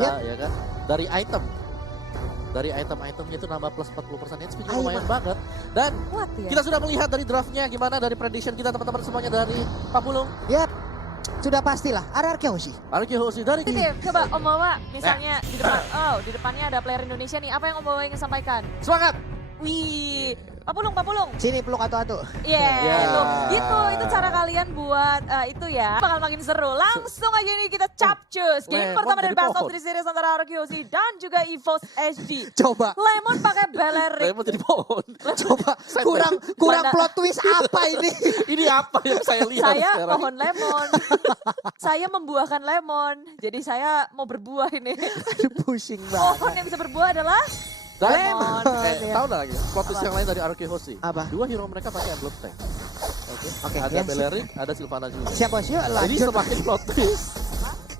Ya kan? Dari item. Dari item-itemnya itu nambah plus 40% HP juga lumayan banget. Dan kita sudah melihat dari draftnya gimana dari prediction kita teman-teman semuanya dari Pak Pulung. Yap, sudah pastilah RRQ Hoshi. RRQ Hoshi dari Coba Om Wawa misalnya di depannya ada player Indonesia nih, apa yang Om Wawa ingin sampaikan? Semangat! Wih, Pak Pulung. Sini peluk atu-atu. Itu cara kalian buat itu ya. Bakal makin seru. Langsung aja nih kita capcus. Game pertama dari Best of 3 Series antara RRQ Hoshi dan juga EVOS SG. Coba. Lemon pakai Belerik. Lemon jadi pohon. Coba kurang plot twist apa ini? Ini apa yang saya lihat Saya sekarang? pohon lemon. Saya membuahkan lemon. Jadi saya mau berbuah ini. Aduh, pusing banget. Pohon yang bisa berbuah adalah lemon. Tahu nggak lagi plot twist yang lain dari RRQ Hoshi? Apa? Dua hero mereka pakai emblem tank. Oke, Ada ya, Belerik, ada Sylvana juga. Siap bos, yuk Jadi lanjut. semakin plot twist.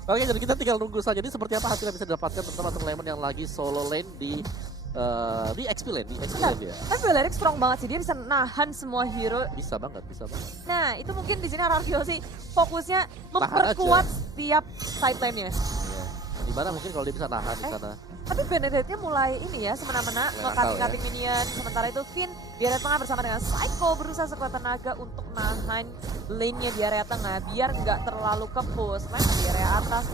Oke, jadi kita tinggal nunggu saja. Ini seperti apa hasil yang bisa didapatkan teman-teman Lemon yang lagi solo lane di XP lane, ya. Tapi Belerik strong banget sih, dia bisa nahan semua hero. Bisa banget. Nah, itu mungkin di sini RRQ sih fokusnya memperkuat setiap side lane-nya. Di mana mungkin kalau dia bisa nahan di sana. Tapi Benedetta mulai ini ya semena-mena nge-cutting minion. Sementara itu Finn di area tengah bersama dengan Psycho berusaha sekuat tenaga untuk nahan lane-nya di area tengah biar nggak terlalu ke-push. Di area atas.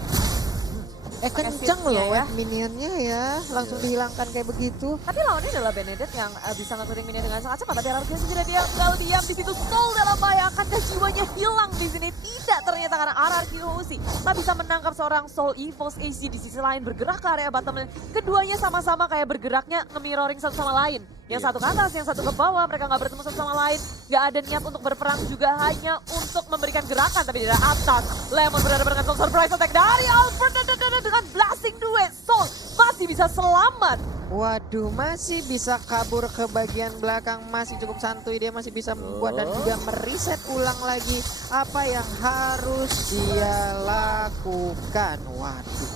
Kenceng loh ya minionnya ya, langsung dihilangkan kayak begitu. Tapi lawannya adalah Benedetta yang bisa nge-cutting minion dengan sangat cepat. Tapi RRQ sendiri dia nggak diam di situ. Soul dalam bahaya, akankah jiwanya hilang di sini? Tidak, ternyata karena RRQ Hoshi tak bisa menangkap seorang Soul EVOS AC di sisi lain bergerak ke area bottom lane. Keduanya sama-sama kayak bergeraknya nge-mirroring satu sama lain. Yang satu ke atas, yang satu ke bawah, mereka nggak bertemu satu sama lain. Nggak ada niat untuk berperang juga, hanya untuk memberikan gerakan. Tapi di atas, Lemon berhadapan dengan Soul Surprise Attack dari Albert dengan blasting duet. Soul masih bisa selamat. Waduh, masih bisa kabur ke bagian belakang, masih cukup santuy, dia masih bisa membuat dan juga mereset ulang lagi apa yang harus dia lakukan. Waduh.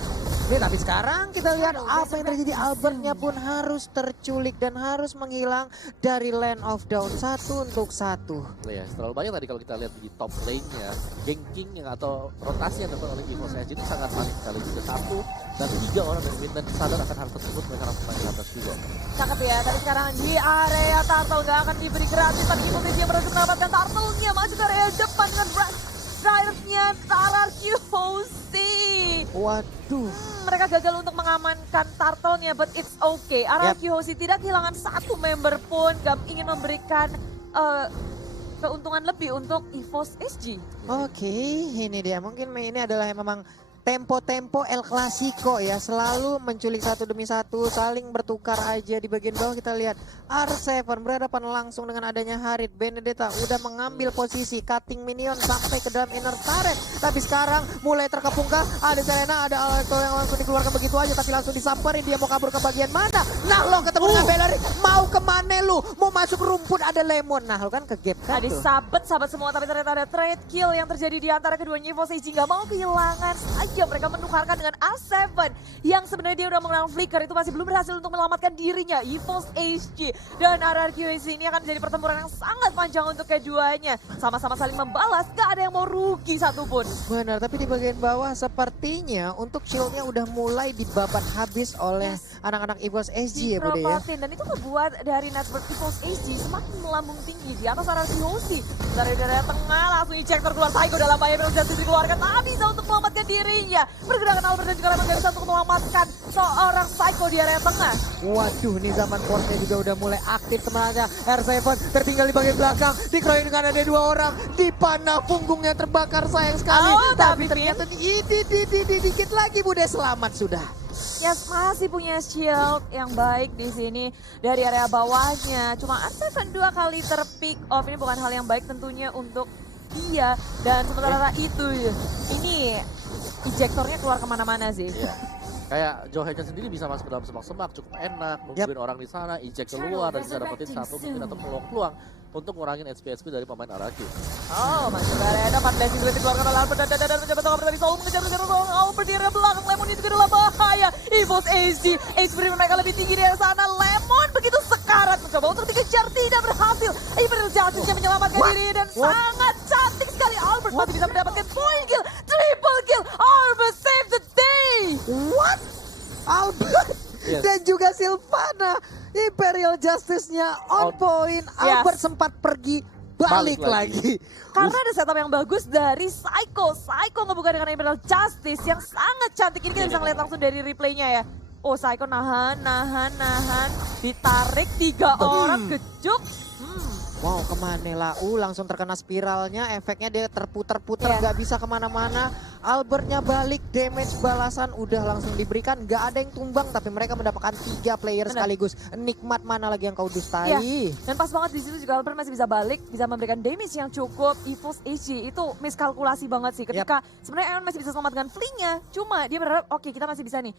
Ini tapi sekarang kita lihat apa yang terjadi, Albertnya pun harus terculik dan harus menghilang dari Land of Dawn 1 untuk 1. Ya, terlalu banyak tadi kalau kita lihat di top lane-nya, ganking atau rotasi yang dilakukan oleh EVOS SG itu sangat panik sekali. Sudah 1 dan 3 orang dari Wind dan sadar akan hal tersebut, mereka langsung naik ke atas juga. Cakep ya, tapi sekarang di area turtle gak akan diberi gratis. Tapi EVOS yang berhasil mendapatkan turtle-nya masuk ke area depan dengan drive-nya RRQ Hoshi. Waduh. Mereka gagal untuk mengamankan turtle-nya, but it's okay. RRQ Hoshi tidak kehilangan satu member pun, gak ingin memberikan keuntungan lebih untuk EVOS SG. Oke, ini dia. Mungkin ini adalah memang tempo-tempo El Clasico ya, selalu menculik satu demi satu, saling bertukar aja. Di bagian bawah kita lihat R7 berhadapan langsung dengan adanya Harit. Benedetta udah mengambil posisi cutting minion sampai ke dalam inner turret. Tapi sekarang mulai terkepung-kah, ada Serena, ada Alto yang langsung dikeluarkan begitu aja, tapi langsung disamperin. Dia mau kabur ke bagian mana? Nah lo ketemu dengan Belerik, mau kemana lu? Mau masuk rumput, ada Lemon. Nah lo kan ke gap kan tuh. Sahabat semua, tapi ternyata ada trade kill yang terjadi di antara keduanya. EVOS SG gak mau kehilangan mereka menukarkan dengan A7 yang sebenarnya dia udah menggunakan flicker, itu masih belum berhasil untuk menyelamatkan dirinya. EVOS SG dan RRQ Hoshi ini akan menjadi pertempuran yang sangat panjang untuk keduanya. Sama-sama saling membalas, gak ada yang mau rugi satupun. Benar, tapi di bagian bawah sepertinya untuk shieldnya udah mulai dibabat habis oleh anak-anak EVOS SG ya Bude ya. Dan itu membuat dari network EVOS SG semakin melambung tinggi di atas RRQ Hoshi. Dari daerah tengah langsung ejector keluar, Psycho dalam bahaya, berhasil dikeluarkan, tak bisa untuk menyelamatkan dirinya. Pergerakan Albert dan juga Lemon gak bisa untuk menyelamatkan seorang Psycho di area tengah. Waduh, nih zaman portnya juga udah mulai aktif sebenarnya. R7 tertinggal di bagian belakang, dikeroyok dengan ada 2 orang, dipanah punggungnya terbakar sayang sekali. Tapi ternyata dikit lagi Bude, selamat sudah. Yes, masih punya shield yang baik di sini dari area bawahnya. Cuma R7 2 kali terpick off, ini bukan hal yang baik tentunya untuk dia. Dan sementara itu, ini ejectornya keluar kemana-mana sih. Kayak Joe Hedges sendiri bisa masuk ke dalam semak-semak, cukup enak, nungguin orang di sana, eject keluar dan bisa dapetin satu mungkin atau peluang-peluang untuk ngurangin HP dari pemain RRQ. Oh, masuk ke area depan, blessing sudah dikeluarkan oleh Albert dan mencoba tengah dari Soul mengejar Albert di area belakang. Lemon itu juga dalam bahaya. EVOS SG, HP mereka lebih tinggi dari sana. Lemon begitu sekarat mencoba untuk dikejar, tidak berhasil. Ibril Justice menyelamatkan diri dan sangat cantik sekali. Albert masih bisa mendapatkan point kill, triple kill. Albert save the day. What? Albert Yes. dan juga Sylvana. Imperial Justice-nya on point. Albert sempat pergi, balik lagi. Karena ada setup yang bagus dari Psycho. Psycho ngebuka dengan Imperial Justice yang sangat cantik. Ini kita bisa ngeliat langsung dari replaynya ya. Oh, Psycho nahan. Ditarik 3 orang, kejuk. Wow, kemana lah? Langsung terkena spiralnya, efeknya dia terputer-puter, nggak bisa kemana-mana. Albertnya balik, damage balasan udah langsung diberikan, nggak ada yang tumbang, tapi mereka mendapatkan 3 player sekaligus. Nikmat mana lagi yang kau dustai? Dan pas banget di situ juga Albert masih bisa balik, bisa memberikan damage yang cukup. EVOS HG itu miskalkulasi banget sih. Ketika sebenarnya Aeon masih bisa selamat dengan flinknya, cuma dia berharap oke, kita masih bisa nih.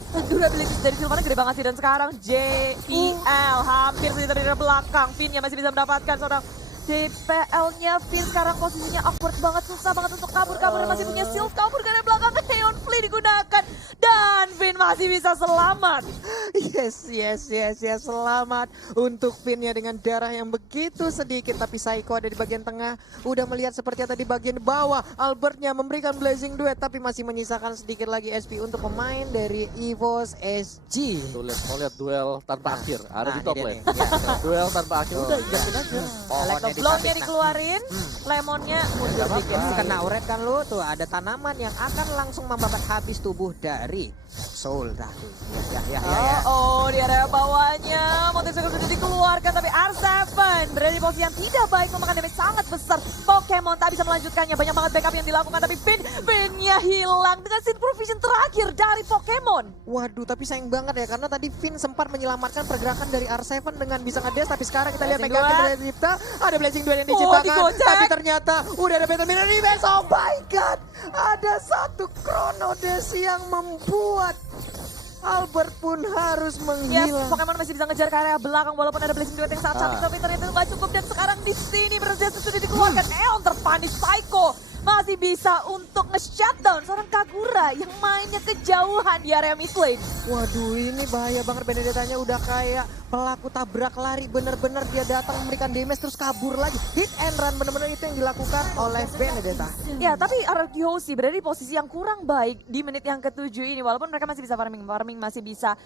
Durability dari Sylvana gede banget sih, dan sekarang JPL hampir saja dari belakang. Finnya masih bisa mendapatkan seorang DPL-nya. Fin sekarang posisinya awkward banget, susah banget untuk kabur dan masih punya shield kabur dari belakang. Aeon Flea digunakan dan Fin masih bisa selamat. Yes, selamat untuk Finnya dengan darah yang begitu sedikit, tapi Psycho ada di bagian tengah, udah melihat seperti apa di bagian bawah. Albertnya memberikan Blazing Duet, tapi masih menyisakan sedikit lagi SP untuk pemain dari EVOS SG. Tuh mau lihat duel tanpa akhir, ada di top ini lane. dia nih. Duel tanpa akhir, udah injakin aja. Pohonnya Blownya disabit, dikeluarin, lemonnya mundur dikit. kena uret kan lu tuh, ada tanaman yang akan langsung membabat habis tubuh dari Soul tadi. Ya. Di area bawahnya Motif sudah dikeluarkan, tapi R7 berada di posisi yang tidak baik, memakan damage sangat besar. Pokemon tak bisa melanjutkannya, banyak banget backup yang dilakukan, tapi Finnya hilang dengan Synth Provision terakhir dari Pokemon. Waduh, tapi sayang banget ya, karena tadi Finn sempat menyelamatkan pergerakan dari R7 dengan bisa ngedes, tapi sekarang kita lihat Blazing Mega Duet. dari Dipta, ada Blazing Duet yang diciptakan, digocek. tapi ternyata udah ada Battle Mirror Reverse. Oh my god, ada satu Chrono Dash yang membuat Albert pun harus menghilang. Pokemon masih bisa ngejar ke area belakang walaupun ada Blazing Duet yang sangat cantik, tapi ternyata itu gak cukup. Dan sekarang di sini berhasil sudah dikeluarkan. Aeon terpanis, Psycho masih bisa untuk nge-shutdown seorang Kagura yang mainnya kejauhan di area mid lane. Waduh, ini bahaya banget. Benedetta-nya udah kayak pelaku tabrak lari, bener-bener dia datang memberikan damage terus kabur lagi. Hit and run, bener-bener itu yang dilakukan oleh Benedetta. Ya, tapi Arceus berada di posisi yang kurang baik di menit yang ke-7 ini. Walaupun mereka masih bisa farming masih bisa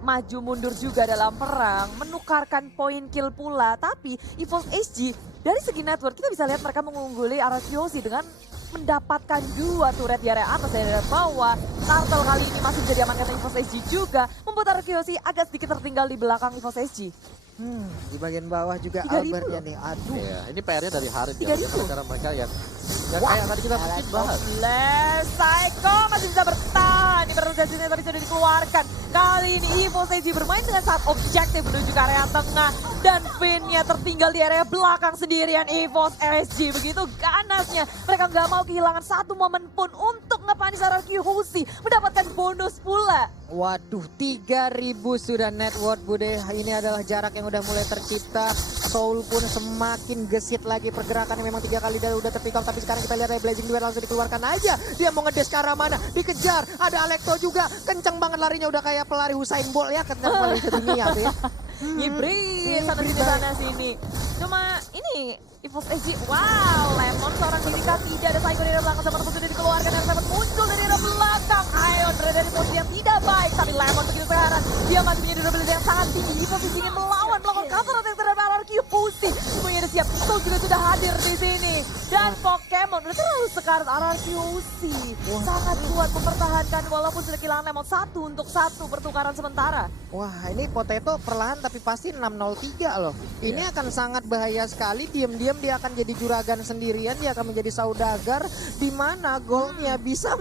maju mundur juga dalam perang, menukarkan poin kill pula. Tapi EVOS HG dari segi network kita bisa lihat mereka mengungguli Arceus dengan mendapatkan 2 turret di area atas dan area bawah. Turtle kali ini masih bisa diamankan EVOS HG juga, membuat Arceus agak sedikit tertinggal di belakang EVOS HG. Di bagian bawah juga 3.000 Albertnya nih. Aduh. Iya, ini PR-nya dari Harit ya. 3.000. Karena mereka yang kayak tadi kita mungkin bahas. Psycho masih bisa bertahan. Di perjalanan tadi sudah dikeluarkan. Kali ini EVOS HG bermain dengan sangat objektif menuju ke area tengah. Dan Finnya tertinggal di area belakang sendirian EVOS SG. Begitu ganasnya. Mereka nggak mau kehilangan satu momen pun untuk ngepanis Arceus. Mendapatkan bonus pula. Waduh, 3.000 sudah net worth Bude. Ini adalah jarak yang udah mulai tercipta. Soul pun semakin gesit lagi pergerakannya. Memang 3 kali dia udah terpick off, tapi sekarang kita lihat ada Blazing Duet langsung dikeluarkan aja. Dia mau ngedes ke arah mana? Dikejar. Ada Alecto juga. Kenceng banget larinya, udah kayak pelari Usain Bolt ya. Kenceng paling sedunia tuh ya. Hibrid sana sini. Cuma ini EVOS SG, wow, Lemon seorang Didika, tidak ada Psycho dari belakang, sama sudah dikeluarkan dan Lemon muncul dari arah belakang. Aeon berada di posisi yang tidak baik, tapi Lemon begitu sekarang dia masih punya durability yang sangat tinggi. EVOS SG ingin melawan counter attack terhadap Arceus. Semuanya udah siap, Soul juga sudah hadir di sini. Dan Pokemon udah terlalu sekarat Arceus. Sangat kuat mempertahankan walaupun sudah kehilangan Lemon 1 untuk 1 pertukaran sementara. Wah, ini Potato perlahan tapi pasti 6-0-3 loh. Ini akan sangat bahaya sekali. Diam-diam dia akan jadi juragan sendirian. Dia akan menjadi saudagar di mana golnya bisa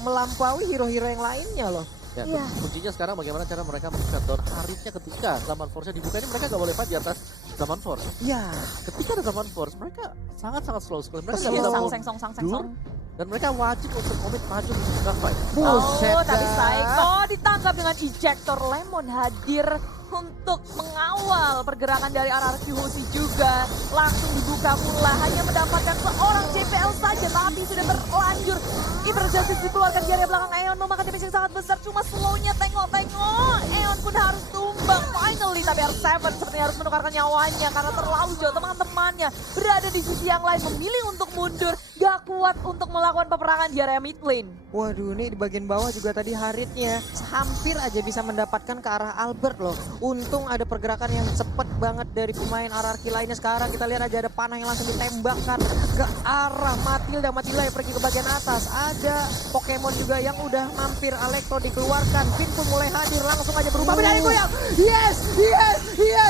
melampaui hero-hero yang lainnya loh. Ya, kuncinya sekarang bagaimana cara mereka men-shutdown Haritnya ketika Zaman Force-nya dibuka ini mereka gak boleh fight di atas Zaman Force. Ya, Ketika ada Zaman Force mereka sangat-sangat slow sekali. Mereka gak Iya, bisa sang. dan mereka wajib untuk komit maju ke fight. buset Tapi dah. Psycho ditangkap dengan ejector. Lemon hadir untuk mengawal pergerakan dari Arceus juga. Langsung dibuka pula, hanya mendapatkan seorang JPL saja, tapi sudah terlanjur. Iber Justice dikeluarkan di area belakang. Aeon memakan damage yang sangat besar, cuma slownya tengok-tengok. Aeon pun harus tumbang finally, tapi R7 sepertinya harus menukarkan nyawanya karena terlalu jauh. Teman-temannya berada di sisi yang lain, memilih untuk mundur. gak kuat untuk melakukan peperangan di area mid lane. Waduh, ini di bagian bawah juga tadi Haritnya hampir aja bisa mendapatkan ke arah Albert loh. Untung ada pergerakan yang cepet banget dari pemain RRQ lainnya. Sekarang kita lihat aja ada panah yang langsung ditembakkan ke arah Matilda. Matilda yang pergi ke bagian atas. Ada Pokemon juga yang udah mampir. Elektro dikeluarkan. Finn pun mulai hadir, langsung aja berubah. Beda goyang. Yes.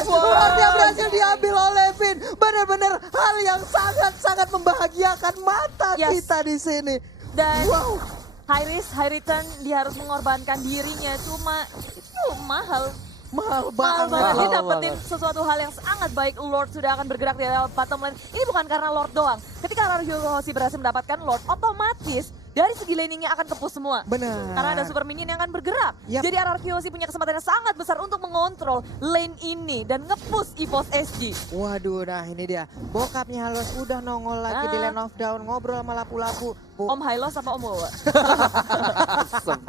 Lordnya berhasil diambil oleh Finn. Benar-benar hal yang sangat-sangat membahagiakan mata kita di sini. Dan high risk, high return, dia harus mengorbankan dirinya. Cuma itu mahal. Mahal Mahal banget. banget. Dia dapetin sesuatu hal yang sangat baik. Lord sudah akan bergerak di area bottom lane. Ini bukan karena Lord doang. Ketika RRQ berhasil mendapatkan Lord, otomatis dari segi laningnya akan kepus semua. Benar. Karena ada super minion yang akan bergerak. Yap. Jadi RRQ punya kesempatan yang sangat besar untuk mengontrol lane ini dan nge-push EVOS SG. Waduh, nah ini dia. Bokapnya Halos udah nongol lagi di Land of Dawn, ngobrol sama lapu-lapu. Om Hylos apa Om Wawa? Asem.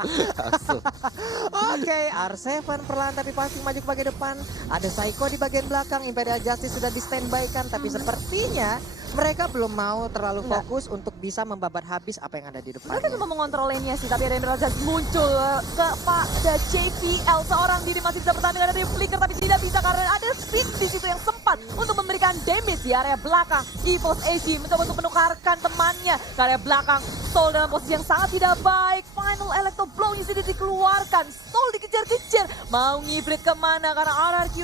Oke, R7 perlahan tapi pasti maju ke bagian depan. Ada Psycho di bagian belakang, Imperial Justice sudah di standby kan. Tapi sepertinya mereka belum mau terlalu fokus untuk bisa membabat habis apa yang ada di depan. Mereka cuma mengontrol lane-nya sih, tapi ada Emerald Justice muncul kepada JPL. Seorang diri masih bisa bertanding dari Flicker, tapi tidak bisa karena ada Spin di situ yang sempat untuk memberikan damage di area belakang. EVOS AG mencoba untuk menukarkan temannya ke area belakang. Soul dalam posisi yang sangat tidak baik. Final Electro Blow-nya sudah dikeluarkan. Soul dikejar-kejar. Mau ngibrit kemana karena RRQ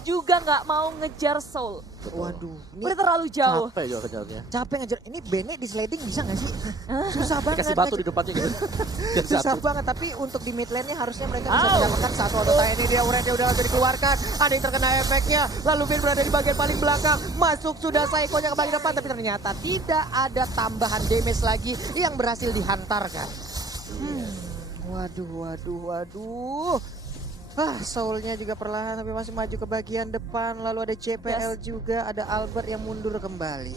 juga nggak mau ngejar Soul. Waduh, ini Udah terlalu jauh. Capek juga kejarnya. capek ngejar. Ini Bene di sliding bisa nggak sih? Susah banget. Dikasih batu di depannya gitu. Biar Susah jatuh. banget, tapi untuk di mid lane-nya harusnya mereka bisa mendapatkan satu auto tie. Ini dia Urannya udah langsung dikeluarkan. Ada yang terkena efeknya. Lalu Finn berada di bagian paling belakang. Masuk sudah Psycho-nya ke bagian depan, tapi ternyata tidak ada tambahan damage lagi yang berhasil dihantarkan. Waduh. Soul-nya juga perlahan tapi masih maju ke bagian depan. Lalu ada JPL juga, ada Albert yang mundur kembali.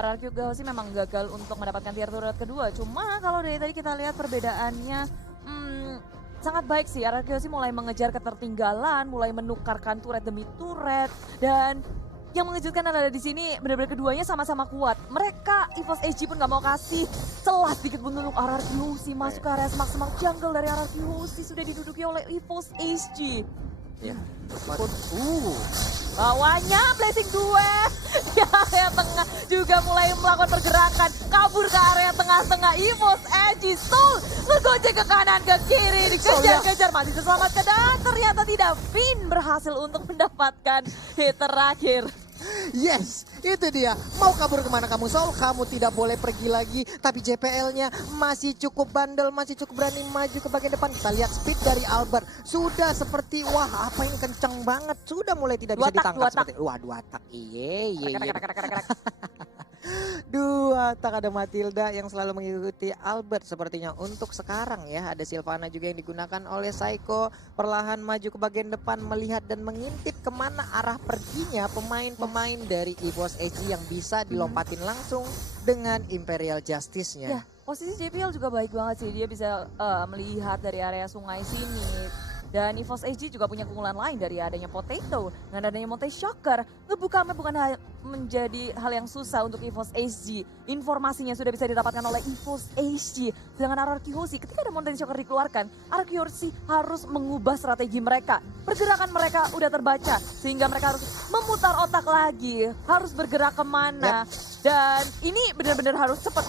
RRQ sih memang gagal untuk mendapatkan tier turret kedua. Cuma kalau dari tadi kita lihat perbedaannya sangat baik sih. RRQ sih mulai mengejar ketertinggalan, mulai menukarkan turret demi turret. Dan yang mengejutkan adalah di sini benar-benar keduanya sama-sama kuat. Mereka EVOS AG pun gak mau kasih celah sedikit pun untuk RRQ masuk ke area semak-semak jungle dari RRQ sudah diduduki oleh EVOS AG. Ya. Bawahnya Blessing Duet di area tengah juga mulai melakukan pergerakan kabur ke area tengah-tengah. EVOS Edge Soul ngegojek ke kanan ke kiri dikejar-kejar masih diselamatkan dan ternyata tidak. Finn berhasil untuk mendapatkan hit terakhir. Yes, itu dia. Mau kabur kemana kamu Soul? Kamu tidak boleh pergi lagi. Tapi JPL-nya masih cukup bandel, masih cukup berani maju ke bagian depan. Kita lihat speed dari Albert. Sudah seperti, wah apa ini kenceng banget. Sudah mulai tidak bisa ditangkap. Dua tak. Iya. Dua tak ada Matilda yang selalu mengikuti Albert sepertinya untuk sekarang ya. Ada Sylvana juga yang digunakan oleh Psycho. Perlahan maju ke bagian depan melihat dan mengintip kemana arah perginya pemain-pemain dari EVOS AG yang bisa dilompatin langsung dengan Imperial Justice-nya. Ya, posisi JPL juga baik banget sih. Dia bisa melihat dari area sungai sini. Dan EVOS AG juga punya keunggulan lain dari adanya Potato. Dengan adanya Monte Shocker, ngebuka map bukan menjadi hal yang susah untuk EVOS AG. Informasinya sudah bisa didapatkan oleh EVOS AG. Sedangkan RRQ ketika ada Monte Shocker dikeluarkan, RRQ harus mengubah strategi mereka. Pergerakan mereka udah terbaca, sehingga mereka harus memutar otak lagi. Harus bergerak kemana. Dan ini benar-benar harus cepat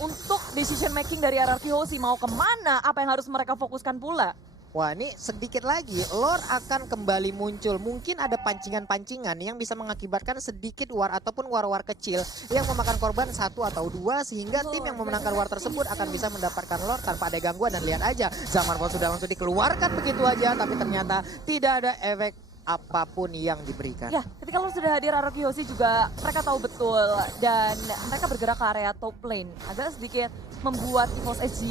untuk decision making dari RRQ mau kemana, apa yang harus mereka fokuskan pula. Wah ini sedikit lagi Lord akan kembali muncul. Mungkin ada pancingan-pancingan yang bisa mengakibatkan sedikit war ataupun war-war kecil yang memakan korban satu atau dua. Sehingga tim yang memenangkan war tersebut akan bisa mendapatkan Lord tanpa ada gangguan. Dan lihat aja Zaman Ball sudah langsung dikeluarkan begitu aja. Tapi ternyata tidak ada efek apapun yang diberikan. Ya, ketika lo sudah hadir RRQ juga mereka tahu betul. Dan mereka bergerak ke area top lane. Agak sedikit membuat EVOS AG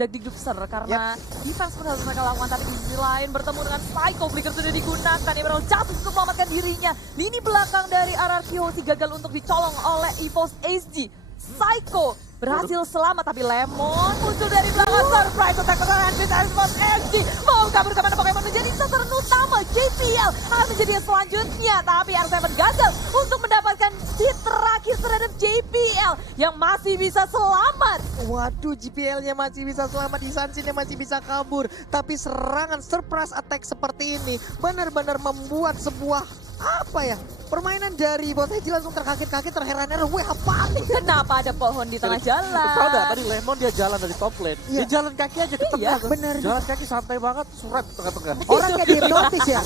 dagdikduk karena defense pun harus mereka lakukan. Tapi di sisi lain bertemu dengan Psycho, Flicker sudah digunakan. Emerald Justice untuk menyelamatkan dirinya. Lini belakang dari RRQ gagal untuk dicolong oleh EVOS AG. Psycho berhasil selamat tapi Lemon muncul dari belakang. Surprise attack dari EVOS AG. Mau kabur kemana Pokemon menjadi sasaran utama. JPL akan menjadi yang selanjutnya. Tapi R7 gagal untuk mendapatkan hit terakhir terhadap JPL yang masih bisa selamat. Waduh, JPL-nya masih bisa selamat, Isansinnya masih bisa kabur. Tapi serangan surprise attack seperti ini benar-benar membuat sebuah permainan dari Bos Eji langsung terkaget-kaget, terheran-heran. Wih, apaan nih? Kenapa ada pohon di tengah jalan? Tahu nggak tadi Lemon dia jalan dari top lane, dia jalan kaki aja ke tengah. Bener. Jalan kaki santai banget, surat tengah-tengah. Orang kayak dihipnotis ya.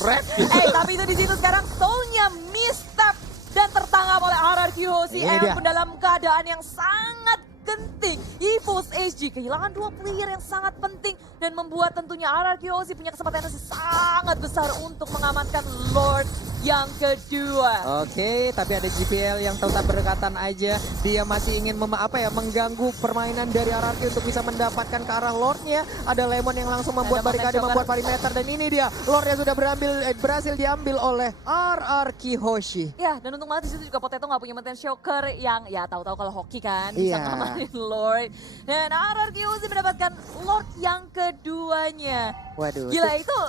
Tapi itu di situ sekarang soulnya misstep dan tertangkap oleh RRQ Ini dia. CM dalam keadaan yang sangat genting. EVOS SG kehilangan 2 player yang sangat penting dan membuat tentunya RRQ punya kesempatan yang sangat besar untuk mengamankan Lord yang kedua. Oke, tapi ada JPL yang tetap berdekatan aja. Dia masih ingin mengganggu permainan dari RRQ untuk bisa mendapatkan ke arah Lordnya. Ada Lemon yang langsung membuat barikade, membuat perimeter, dan ini dia Lordnya sudah berhasil diambil oleh RRQ Hoshi. Ya, dan untung banget di situ juga Potato nggak punya Menten Shocker yang ya tahu-tahu kalau hoki kan bisa ngamanin Lord. Dan RRQ mendapatkan Lord yang keduanya. Waduh. Gila itu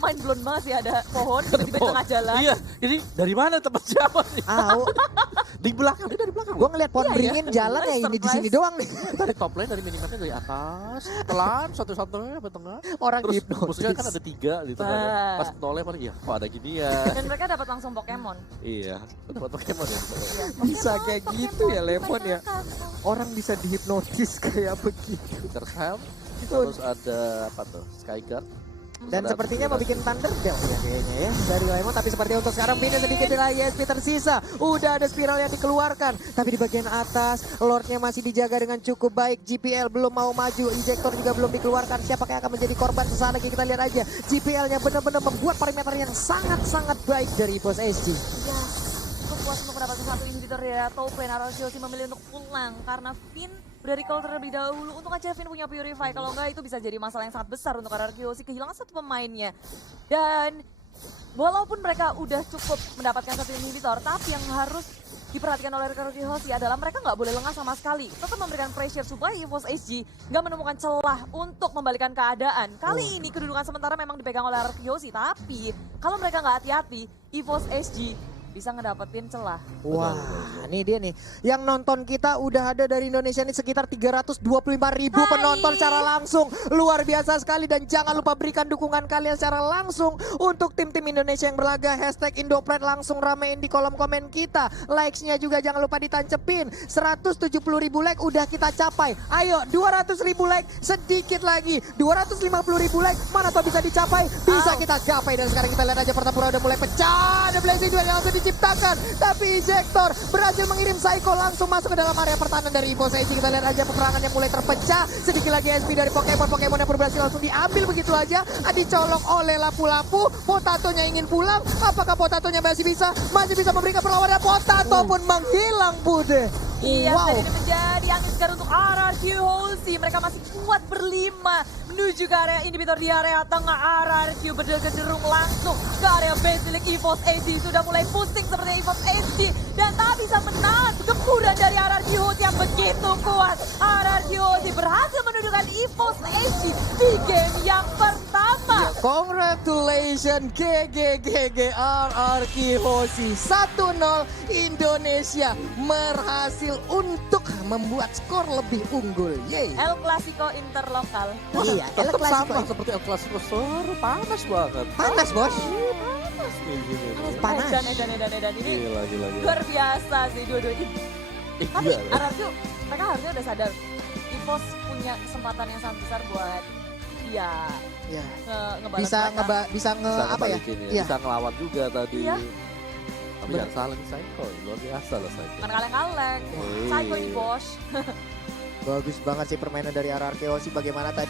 mind blown banget sih, ada pohon tiba-tiba di tengah jalan. Iya, ini dari mana teman siapa nih? Di belakang, dia dari belakang. Gue ngeliat pohon beringin jalan ya ini di sini doang nih. Dari top lane, dari minimapnya dari atas, pelan, satu-satunya ke tengah. Orang Terus hipnotis. musuhnya kan ada 3 di tengah. Pas nolnya paling, iya kok ada gini ya. Dan mereka dapat langsung Pokemon. Iya, buat Pokemon ya. Bisa kayak gitu ya Lemon ya. Orang bisa dihipnotis kayak begitu. Terham, terus ada apa tuh, Skyguard. Dan sepertinya mau bikin Thunderbell ya kayaknya ya dari Lemon. Tapi seperti untuk sekarang Pinnya sedikit lagi SP tersisa. Udah ada spiral yang dikeluarkan. Tapi di bagian atas Lordnya masih dijaga dengan cukup baik. JPL belum mau maju. Ejector juga belum dikeluarkan. Siapa yang akan menjadi korban sesaat lagi kita lihat aja. JPL-nya benar-benar membuat perimeter yang sangat-sangat baik dari Bos SG. Ya, cukup puas untuk mendapatkan satu inhibitor ya. Topen RRQ memilih untuk pulang karena Finn udah recall terlebih dahulu. Untung aja Finn punya Purify, kalau enggak itu bisa jadi masalah yang sangat besar untuk RRQ. Kehilangan satu pemainnya. Dan walaupun mereka udah cukup mendapatkan satu inhibitor, tapi yang harus diperhatikan oleh RRQ adalah mereka nggak boleh lengah sama sekali. Tetap memberikan pressure supaya EVOS SG nggak menemukan celah untuk membalikan keadaan. Kali ini kedudukan sementara memang dipegang oleh RRQ, tapi kalau mereka nggak hati-hati, EVOS SG bisa ngedapetin celah. Wah, ini dia nih. Yang nonton kita udah ada dari Indonesia ini sekitar 325.000 penonton secara langsung. Luar biasa sekali, dan jangan lupa berikan dukungan kalian secara langsung untuk tim-tim Indonesia yang berlaga. Hashtag Indopride langsung ramein di kolom komen kita. Likes-nya juga jangan lupa ditancepin. 170.000 like udah kita capai. Ayo 200.000 like sedikit lagi. 250.000 like mana tuh bisa dicapai? Bisa kita gapai. Dan sekarang kita lihat aja pertempuran udah mulai pecah. Ada blazing duel yang langsung diciptakan, tapi Ejector berhasil mengirim Psycho langsung masuk ke dalam area pertahanan dari EVOS SG. Kita lihat aja peperangan yang mulai terpecah. Sedikit lagi SP dari Pokemon yang berhasil langsung diambil begitu aja. Dicolok oleh Lapu-Lapu. Potatonya ingin pulang. Apakah Potatonya masih bisa memberikan perlawanan? Potato pun menghilang, Bude. Iya, dan ini menjadi angin segar untuk RRQ Hoshi. Mereka masih kuat berlima menuju ke area inhibitor di area tengah. RRQ berderung langsung ke area Basilic. EVOS SG sudah mulai pusing seperti EVOS SG dan tak bisa menahan gempuran dari RRQ Hoshi yang begitu kuat. RRQ Hoshi berhasil menundukkan EVOS SG di game yang pertama. Congratulations GG RRQ Hoshi 1-0. Indonesia berhasil untuk membuat skor lebih unggul. Yeay. El Clasico interlokal. Iya, El Tetap Clasico. sama seperti El Clasico, panas banget. Panas, Bos. Panas nih gini. Panas. Edan ini Gila. luar biasa sih dua-duanya. Tapi Iya. RRQ mereka harusnya udah sadar EVOS punya kesempatan yang sangat besar buat Iya. ngebalas Bisa mereka. bisa apa ya? ngebalikin Iya. Bisa ngelawan juga tadi. Iya. Tapi jangan salah nih Psycho, luar biasa lah Psycho. Kan kaleng-kaleng. Psycho ini bos. Bagus banget sih permainan dari RRQ Hoshi. Bagaimana tadi